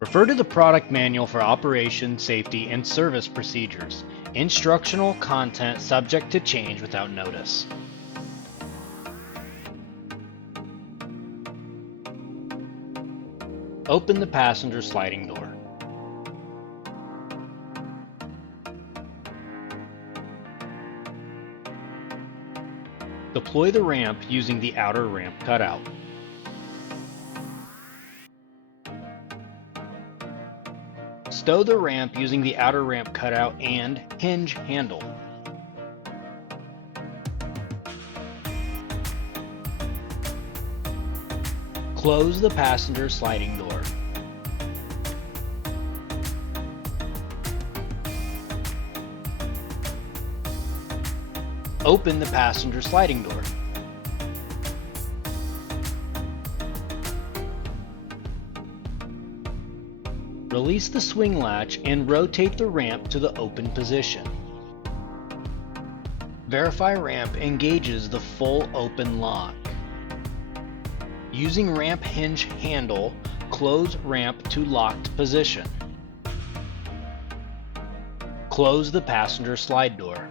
Refer to the product manual for operation, safety, and service procedures. Instructional content subject to change without notice. Open the passenger sliding door. Deploy the ramp using the outer ramp cutout. Stow the ramp using the outer ramp cutout and hinge handle. Close the passenger sliding door. Open the passenger sliding door. Release the swing latch and rotate the ramp to the open position. Verify ramp engages the full open lock. Using ramp hinge handle, close ramp to locked position. Close the passenger slide door.